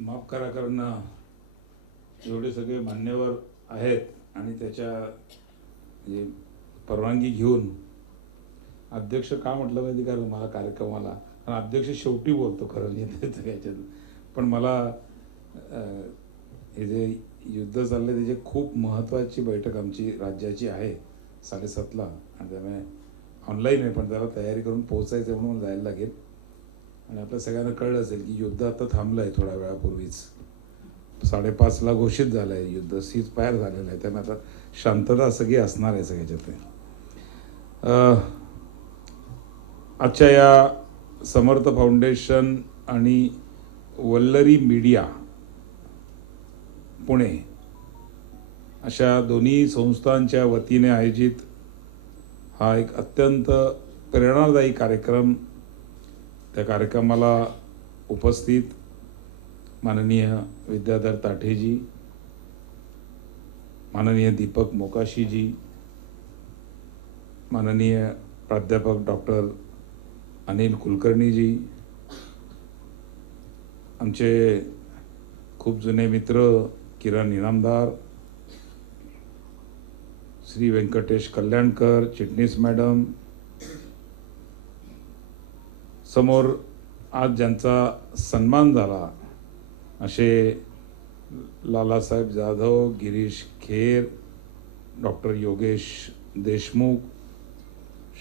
माफ करा करणं एवढे सगळे मान्यवर आहेत आणि त्याच्या म्हणजे, परवानगी घेऊन अध्यक्ष का म्हटलं माहिती का? मला कार्यक्रमाला कारण अध्यक्ष शेवटी बोलतो खरं म्हणजे याच्यात पण मला हे जे युद्ध चाललं त्याची खूप महत्त्वाची बैठक आमची राज्याची आहे साडेसातला आणि त्यामुळे ऑनलाईन आहे पण त्याला तयारी करून पोहोचायचं म्हणून जायला लागेल. आणि आपल्या सगळ्यांना कळलं असेल की युद्ध आता थांबलं आहे थोड्या वेळापूर्वीच. साडेपाचला घोषित झालं आहे युद्ध सीज पायर झालेलं आहे. त्यामुळे आता शांतता सगळी असणार आहे सगळ्याच्यात. ते आजच्या या समर्थ फाउंडेशन आणि वल्लरी मीडिया पुणे अशा दोन्ही संस्थांच्या वतीने आयोजित हा एक अत्यंत प्रेरणादायी कार्यक्रम त्या कार्यक्रमाला उपस्थित माननीय विद्याधर ताठेजी माननीय दीपक मोकाशीजी माननीय प्राध्यापक डॉक्टर अनिल कुलकर्णीजी आमचे खूप जुने मित्र किरण इनामदार श्री व्यंकटेश कल्याणकर चिटणीस मॅडम समोर आज ज्यांचा सन्मान झाला असे लालासाहेब जाधव गिरीश खेर डॉक्टर योगेश देशमुख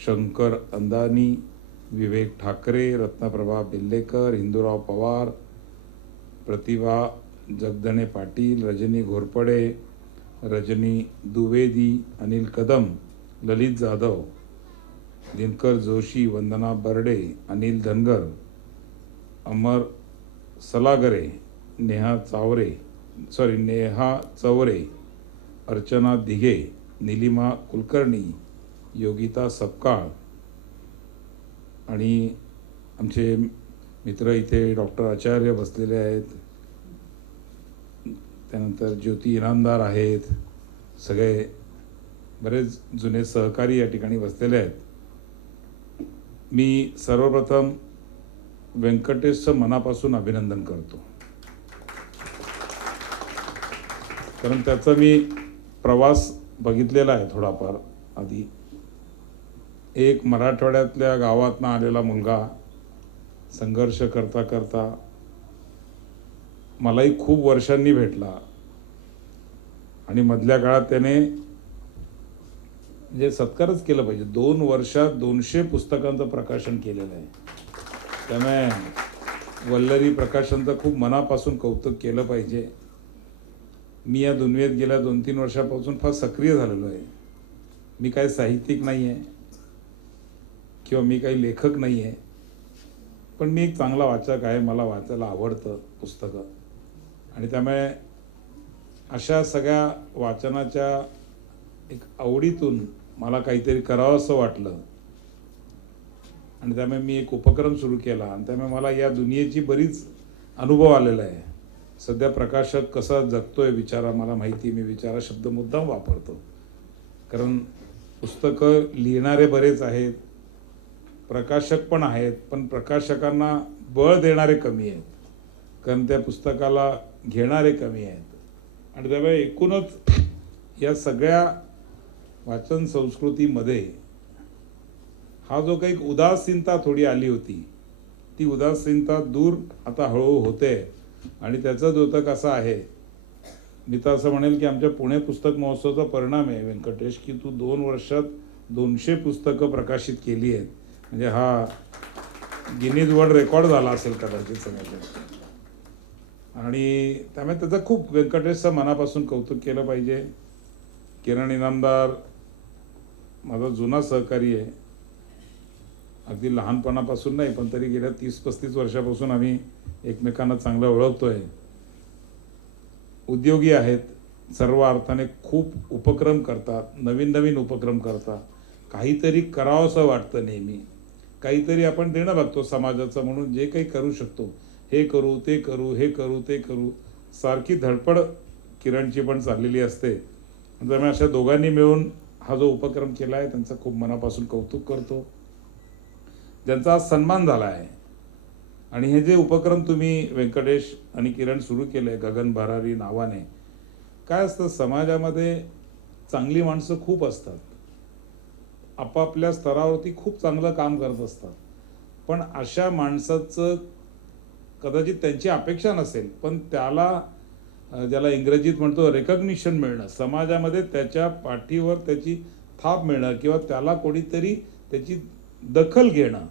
शंकर अंदानी विवेक ठाकरे रत्नप्रभा बिल्लेकर हिंदूराव पवार प्रतिभा जगदणे पाटील रजनी घोरपडे रजनी द्विवेदी अनिल कदम ललित जाधव दिनकर जोशी वंदना बर्डे अनिल धनगर अमर सलागरे नेहा चावरे सॉरी नेहा चवरे अर्चना दिघे निलिमा कुलकर्णी योगिता सपकाळ आणि आमचे मित्र इथे डॉक्टर आचार्य बसलेले आहेत. त्यानंतर ज्योती इनामदार आहेत. सगळे बरेच जुने सहकारी या ठिकाणी बसलेले आहेत. मी सर्वप्रथम व्यंकटेशचं मनापासून अभिनंदन करतो. कारण त्याचा मी प्रवास बघितलेला आहे थोडाफार आधी. एक मराठवाड्यातल्या गावातनं आलेला मुलगा संघर्ष करता करता मलाही खूप वर्षांनी भेटला. आणि मधल्या काळात त्याने म्हणजे सत्कारच केलं पाहिजे. दोन वर्षात दोनशे पुस्तकांचं प्रकाशन केलेलं आहे. त्यामुळे वल्लरी प्रकाशनचं खूप मनापासून कौतुक केलं पाहिजे. मी या दुनियेत गेल्या दोन तीन वर्षापासून फार सक्रिय झालेलो आहे. मी काही साहित्यिक नाही आहे किंवा मी काही लेखक नाही आहे पण मी एक चांगला वाचक आहे मला वाचायला आवडतं पुस्तकं. आणि त्यामुळे अशा सगळ्या वाचनाच्या एक आवडीतून मला काहीतरी करावं असं वाटलं. आणि त्यामुळे मी एक उपक्रम सुरू केला. आणि त्यामुळे मला या दुनियेची बरीच अनुभव आलेला आहे. सध्या प्रकाशक कसा जगतोय विचारा मला माहिती मी विचारा शब्द मुद्दाम वापरतो. कारण पुस्तकं लिहिणारे बरेच आहेत. प्रकाशक पण आहेत. पण प्रकाशकांना बळ देणारे कमी आहेत. कारण त्या पुस्तकाला घेणारे कमी आहेत. आणि त्यामुळे एकूणच या सगळ्या वाचन संस्कृतीमध्ये हा जो काही उदासीनता थोडी आली होती ती उदासीनता दूर आता हळूहळू होते. आणि त्याचं द्योतक असं आहे मी तर असं म्हणेल की आमच्या पुणे पुस्तक महोत्सवाचा परिणाम आहे. व्यंकटेश की तू दोन वर्षात दोनशे पुस्तकं प्रकाशित केली आहेत. म्हणजे हा गिनीज वर्ल्ड रेकॉर्ड झाला असेल कदाचित सगळ्यात आणि त्यामुळे त्याचं खूप व्यंकटेशचं मनापासून कौतुक केलं पाहिजे. किरण इनामदार माझा जुना सहकारी आहे. अगदी लहानपणापासून नाही पण तरी गेल्या तीस पस्तीस वर्षापासून आम्ही एकमेकांना चांगलं ओळखतोय. उद्योगी आहेत सर्व अर्थाने खूप उपक्रम करतात नवीन नवीन उपक्रम करतात. काहीतरी करावंसं वाटतं नेहमी. काहीतरी आपण देणं बघतो समाजाचं म्हणून जे काही करू शकतो. हे करू ते करू हे करू ते करू. सारखी धडपड किरणची पण चाललेली असते. म्हणजे त्यामुळे अशा दोघांनी मिळून हा जो उपक्रम केला आहे त्यांचं खूप मनापासून कौतुक करतो. ज्यांचा सन्मान झाला आहे आणि हे जे उपक्रम तुम्ही व्यंकटेश आणि किरण सुरू केले गगन भरारी नावाने काय असतं समाजामध्ये चांगली माणसं खूप असतात. आपापल्या स्तरावरती खूप चांगलं काम करत असतात. पण अशा माणसाचं कदाचित त्यांची अपेक्षा नसेल पण त्याला ज्याला इंग्रजीत म्हणतो रेकग्निशन मिळणं. समाजामध्ये त्याच्या पाठीवर त्याची थाप मिळणं किंवा त्याला कोणीतरी त्याची दखल घेणं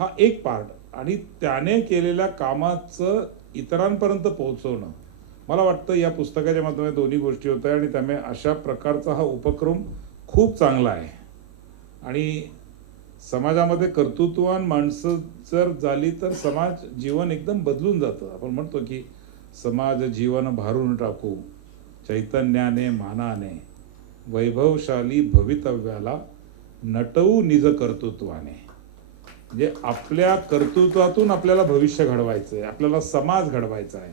हा एक पार्ट आणि त्याने केलेल्या कामाचं इतरांपर्यंत पोहोचवणं. मला वाटतं या पुस्तकाच्या माध्यमात दोन्ही गोष्टी होत्या आणि त्यामुळे अशा प्रकारचा हा उपक्रम खूप चांगला आहे. आणि समाजामध्ये कर्तृत्ववान माणसं जर झाली तर समाज जीवन एकदम बदलून जातं. आपण म्हणतो की समाज जीवन भारून टाकू चैतन्याने मानाने वैभवशाली भवितव्याला नटवू निज कर्तृत्वाने. म्हणजे आपल्या कर्तृत्वातून आपल्याला भविष्य घडवायचं आहे आपल्याला समाज घडवायचा आहे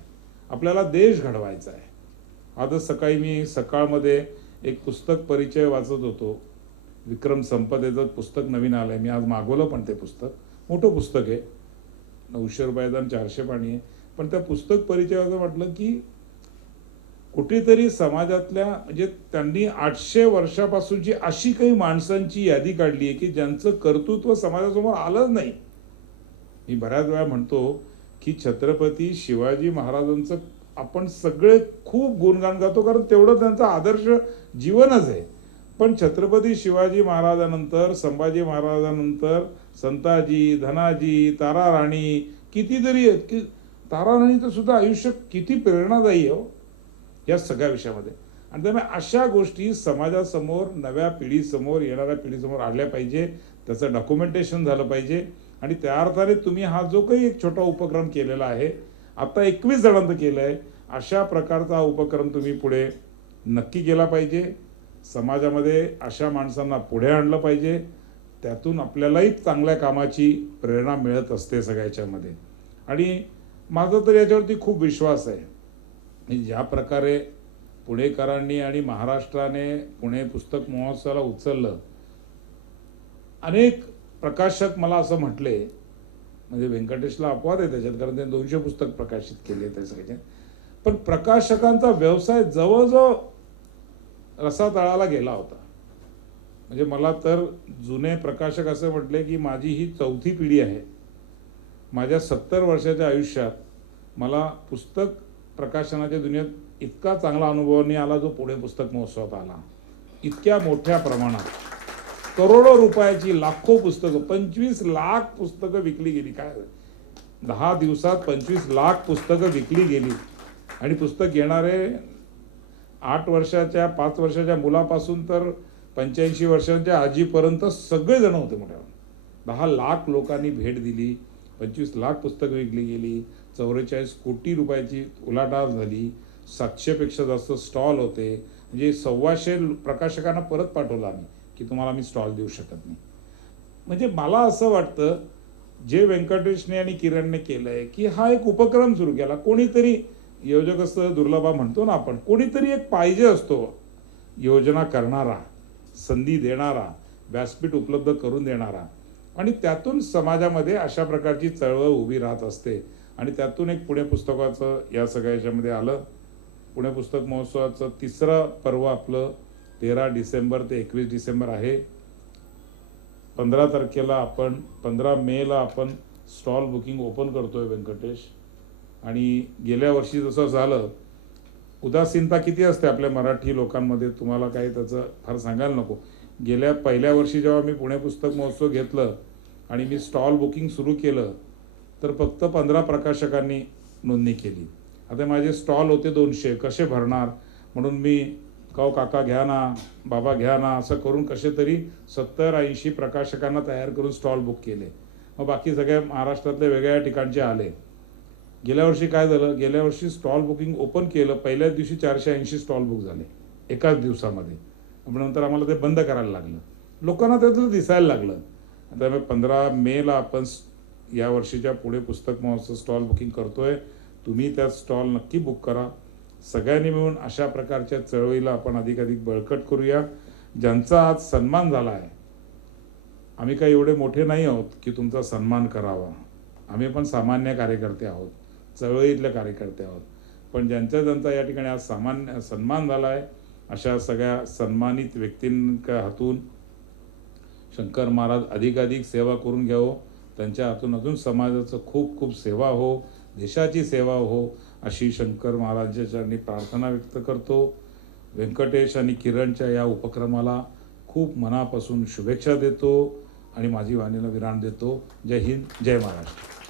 आपल्याला देश घडवायचा आहे आजच सकाळी मी सकाळमध्ये एक पुस्तक परिचय वाचत होतो. विक्रम संपदेचं पुस्तक नवीन आलंय. मी आज मागवलं पण ते पुस्तक. मोठं पुस्तक आहे. नऊशे रुपयाचं आणि चारशे पाणी आहे. पण त्या पुस्तक परिचयाचं म्हटलं की कुठेतरी समाजातल्या म्हणजे त्यांनी आठशे वर्षापासूनची अशी काही माणसांची यादी काढली आहे की ज्यांचं कर्तृत्व समाजासमोर आलंच नाही. मी बऱ्याच वेळा म्हणतो की छत्रपती शिवाजी महाराजांचं आपण सगळे खूप गुणगान गातो कारण तेवढं त्यांचा आदर्श जीवनच आहे. पण छत्रपती शिवाजी महाराजानंतर संभाजी महाराजानंतर संताजी धनाजी तारा राणी कितीतरी आहेत की तारा सुद्धा आयुष्य किती प्रेरणादायी आहे हो या सगळ्या विषयामध्ये. आणि त्यामुळे अशा गोष्टी समाजासमोर नव्या पिढीसमोर येणाऱ्या पिढीसमोर आणल्या पाहिजे त्याचं डॉक्युमेंटेशन झालं पाहिजे. आणि त्या अर्थाने तुम्ही हा जो काही एक छोटा उपक्रम केलेला आहे आत्ता एकवीस जणांचं केलं आहे अशा प्रकारचा हा उपक्रम तुम्ही पुढे नक्की केला पाहिजे. समाजामध्ये अशा माणसांना पुढे आणलं पाहिजे. त्यातून आपल्यालाही चांगल्या कामाची प्रेरणा मिळत असते सगळ्याच्यामध्ये. आणि माझा तर याच्यावरती खूप विश्वास आहे. आणि ज्या प्रकारे पुणेकरांनी आणि महाराष्ट्राने पुणे पुस्तक महोत्सवाला उचललं अनेक प्रकाशक मला असं म्हटले म्हणजे व्यंकटेशला अपवाद आहे त्याच्यात कारण त्यांनी दोनशे पुस्तक प्रकाशित केले त्या सगळ्याचे पण प्रकाशकांचा व्यवसाय जवळजवळ रसातळाला गेला होता. म्हणजे मला तर जुने प्रकाशक असे म्हटले की माझी ही चौथी पिढी आहे. माझ्या सत्तर वर्षाच्या आयुष्यात मला पुस्तक प्रकाशनाच्या दुनियेत इतका चांगला अनुभव नाही आला जो पुणे पुस्तक महोत्सवात आला. इतक्या मोठ्या प्रमाणात. करोडो रुपयाची लाखो पुस्तकं पंचवीस लाख पुस्तकं विकली गेली. काय दहा दिवसात पंचवीस लाख पुस्तकं विकली गेली. आणि पुस्तक घेणारे आठ वर्षाच्या पाच वर्षाच्या मुलापासून तर पंच्याऐंशी वर्षांच्या आजीपर्यंत सगळेजण होते मोठ्या दहा लाख लोकांनी भेट दिली. पंचवीस लाख पुस्तकं विकली गेली चौवेचाळीस कोटी रुपयाची उलाढाल झाली सातशेपेक्षा जास्त स्टॉल होते. म्हणजे सव्वाशे प्रकाशकांना परत पाठवलं आम्ही की तुम्हाला मी स्टॉल देऊ शकत नाही. म्हणजे मला असं वाटतं जे व्यंकटेशने आणि किरणने केलंय की हा एक उपक्रम सुरू केला. कोणीतरी योजक असतं दुर्लभा म्हणतो ना आपण कोणीतरी एक पाहिजे असतो. योजना करणारा संधी देणारा व्यासपीठ उपलब्ध करून देणारा. आणि त्यातून समाजामध्ये अशा प्रकारची चळवळ उभी राहत असते. आणि त्यातून एक पुणे पुस्तकाचं या सगळ्या याच्यामध्ये आलं. पुणे पुस्तक महोत्सवाचं तिसरं पर्व आपलं तेरा डिसेंबर ते एकवीस डिसेंबर आहे. पंधरा तारखेला आपण पंधरा मेला आपण स्टॉल बुकिंग ओपन करतोय व्यंकटेश. आणि गेल्या वर्षी जसं झालं उदासीनता किती असते आपल्या मराठी लोकांमध्ये तुम्हाला काही त्याचं फार सांगायला नको. गेल्या पहिल्या वर्षी जेव्हा मी पुणे पुस्तक महोत्सव घेतलं आणि मी स्टॉल बुकिंग सुरू केलं तर फक्त पंधरा प्रकाशकांनी नोंदणी केली. आता माझे स्टॉल होते दोनशे कसे भरणार? म्हणून मी काव काका घ्या ना बाबा घ्या ना असं करून कसे तरी सत्तर ऐंशी प्रकाशकांना तयार करून स्टॉल बुक केले. मग बाकी सगळ्या महाराष्ट्रातले वेगळ्या ठिकाणचे आले. गेल्या वर्षी काय झालं? गेल्या वर्षी स्टॉल बुकिंग ओपन केलं. पहिल्याच दिवशी चारशे ऐंशी स्टॉल बुक झाले. एकाच दिवसामध्ये. पण नंतर आम्हाला ते बंद करायला लागलं. लोकांना त्यातलं दिसायला लागलं. त्यामुळे पंधरा मेला आपण या वर्षीच्या पुढे पुस्तक महोत्सव स्टॉल बुकिंग करतोय. तुम्ही त्या स्टॉल नक्की बुक करा. सगळ्यांनी मिळून अशा प्रकारच्या चळवळीला आपण अधिकाधिक बळकट करूया. ज्यांचा आज सन्मान झाला आहे. आम्ही काही एवढे मोठे नाही आहोत की तुमचा सन्मान करावा. आम्ही पण सामान्य कार्यकर्ते आहोत. चळवळीतले कार्यकर्ते आहोत. पण ज्यांचा ज्यांचा या ठिकाणी आज सामान्य सन्मान झाला आहे अशा सगळ्या सन्मानित व्यक्तींच्या हातून शंकर महाराज अधिकाधिक सेवा करून घ्यावं. त्यांच्या हातून अजून समाजाचं खूप खूप सेवा हो देशाची सेवा हो अशी शंकर महाराजांच्या चरणी प्रार्थना व्यक्त करतो. व्यंकटेश आणि किरणच्या या उपक्रमाला खूप मनापासून शुभेच्छा देतो आणि माझी वाणीला विराम देतो. जय हिंद जय महाराष्ट्र.